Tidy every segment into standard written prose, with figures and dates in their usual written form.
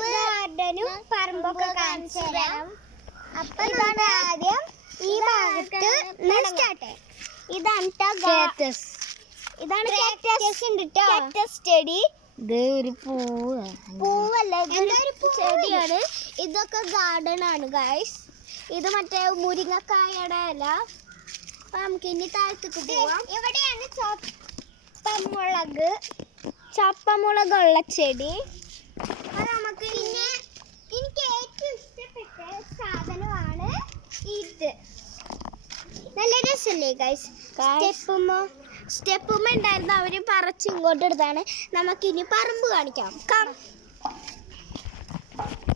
ഗാർഡനും പറമ്പൊക്കെ കാണിച്ചു തരാം. അപ്പൊ ഇതാണ് ആദ്യം ഈ ഭാഗത്ത് സ്റ്റാർട്ട്. ഇതാണ് ചെടി. പൂവല്ല, ചെടിയാണ്. ഇതൊക്കെ ഗാർഡൻ ആണ് ഗൈസ്. ഇത് മറ്റേ മുരിങ്ങക്കായയുടെ ഇല. അപ്പൊ നമുക്ക് ഇനി താഴത്തേക്ക് പോവാം. ഇവിടെയാണ് ചപ്പമുളകുള്ള ചെടി. അപ്പൊ നമുക്ക് പിന്നെ എനിക്ക് ഏറ്റവും ഇഷ്ടപ്പെട്ട സാധനമാണ് ഇത്. നല്ല രസമല്ലേ ഗൈസ്? സ്റ്റെപ്പുമ്മ ഉണ്ടായിരുന്നു, അവര് പറിച്ച് ഇങ്ങോട്ട് എടുത്താണ്. നമുക്കിനി പറമ്പ് കാണിക്കാം.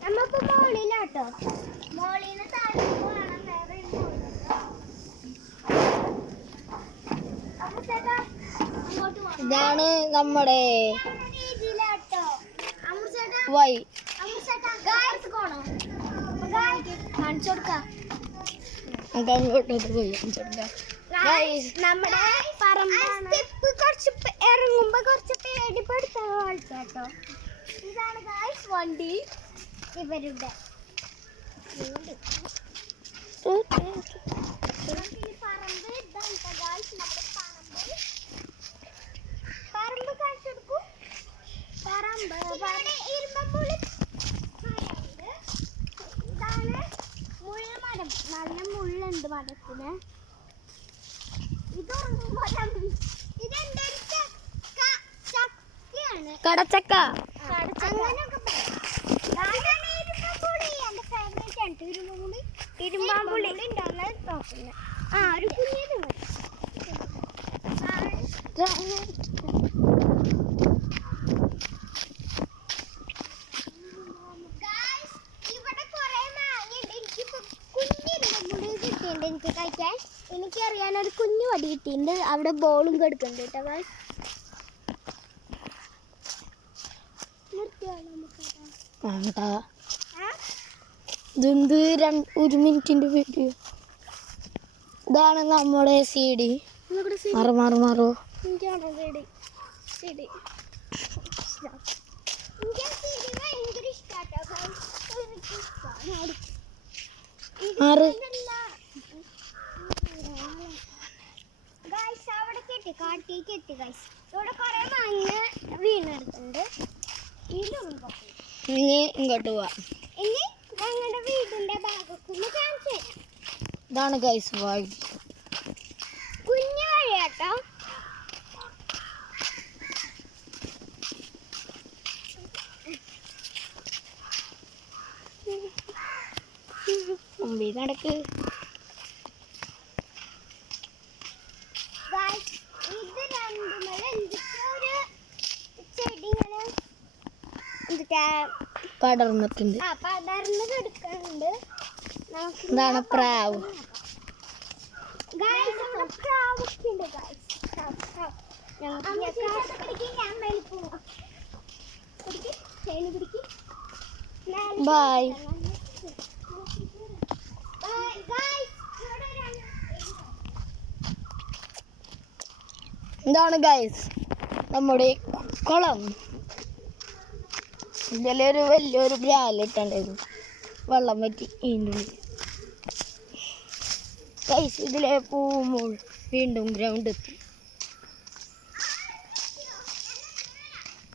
നമുക്ക് മോളിലാട്ടോ, മോളിന് താഴേക്ക് വേണം. വേറെ ഇതാണ് നമ്മുടെ രീതിയിലാട്ടോ വൈ കാണിച്ചു കൊടുക്കാം. നമ്മുടെ കുറച്ച് ഇറങ്ങുമ്പോ കുറച്ച് പേടിപ്പെടുത്താൻ കേട്ടോ. ഇതാണ് ഗായ്സ് വണ്ടി ഇവരുടെ. പറമ്പ് ഇതാണ് ഗായ്സ്, നമ്മുടെ പറമ്പ് കാണിച്ചു കൊടുക്കും. പറമ്പ് ഇരുമ്പുള്ളി. ഇതാണ് മുള്ളമരം, നല്ല മുള്ളുണ്ട് മരത്തിന്. കടച്ചക്ക. ഇരുമ്പാമ്പുള്ളി ആ ഒരു കുഞ്ഞിന് ഇവിടെ കുറെ മാങ്ങയുണ്ട്. എനിക്കിപ്പോ കുഞ്ഞിരുമ്പുള്ളി കിട്ടിയിട്ടുണ്ട് എനിക്ക് കഴിക്കാൻ. എനിക്കറിയാൻ ഒരു കുഞ്ഞു വടി കിട്ടിയിട്ടുണ്ട്. അവിടെ ബോളും കിടക്കുന്നുണ്ട് കേട്ടോ ഗായ്സ്. ഒരു മിനിറ്റിന്റെ വീഡിയോ. ഇതാണ് നമ്മുടെ CD. മാറോ കാട്ടിക്കെത്തി ഗൈസ്. ഇവിടെ കുറെ മാങ്ങ വീണെടുത്തുണ്ട്. ഇനി ഇങ്ങോട്ട് പോവാ. ഇനി ഞങ്ങളുടെ വീടിന്റെ ഭാഗത്തുനിന്ന് കാണിച്ചു തരാം. ഇതാണ് ഗൈസ് വഴി, കുഞ്ഞു വഴിയാട്ടോ. നടക്ക്. ഇത് രണ്ടുമല എന്തൊക്കെ ചെടികള് പടർന്നിട്ടുണ്ട്. പടർന്ന് കിടക്കുന്നുണ്ട്. ഇതാണ് പ്രാവ്. ബൈ. ഇതാണ് ഗൈസ് നമ്മുടെ കുളം. ഇതിലൊരു വലിയൊരു ബ്രാലിട്ടുണ്ടായിരുന്നു, വെള്ളം പറ്റി ഇതിൻ്റെ ഗൈസ്. ഇതിലെ പോകുമ്പോൾ വീണ്ടും ഗ്രൗണ്ട് എത്തി.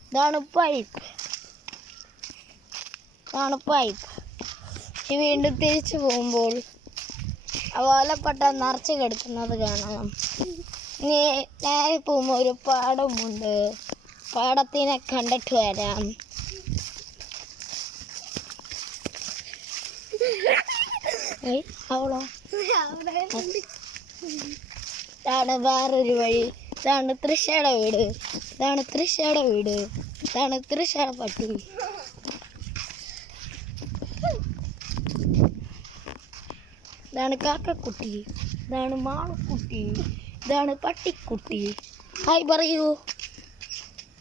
ഇതാണ് പൈപ്പ്. വീണ്ടും തിരിച്ചു പോകുമ്പോൾ ഓലപ്പട്ട നിറച്ച് കിടക്കുന്നത് കാണാം. ഇനി നേരെ പോകുമ്പോൾ ഒരു പാടമുണ്ട്, പാടത്തിനെ കണ്ടിട്ട് വരാം. അവളോ ഇതാണ് വേറൊരു വഴി. ഇതാണ് തൃശ്ശയുടെ വീട്. ഇതാണ് തൃശ്ശയുടെ പട്ടി. ഇതാണ് കാക്കക്കുട്ടി. ഇതാണ് മാളക്കുട്ടി. ഇതാണ് പട്ടിക്കുട്ടി. ഹായ് പറയൂ.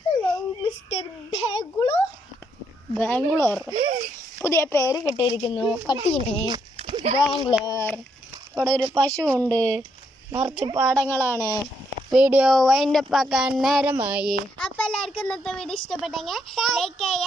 Hello mister Bangalore. പുതിയ പേര് കിട്ടിയിരിക്കുന്നു പട്ടീനെ, ബാംഗ്ലൂർ. ഇവിടെ ഒരു പശുവുണ്ട്, നിറച്ച് പാടങ്ങളാണ്. വീഡിയോ വൈൻഡപ്പ് ആക്കാൻ നേരമായി. അപ്പൊ എല്ലാവർക്കും ഇന്നത്തെ വീഡിയോ ഇഷ്ടപ്പെട്ടെങ്കിൽ ലൈക്ക് ചെയ്യുക,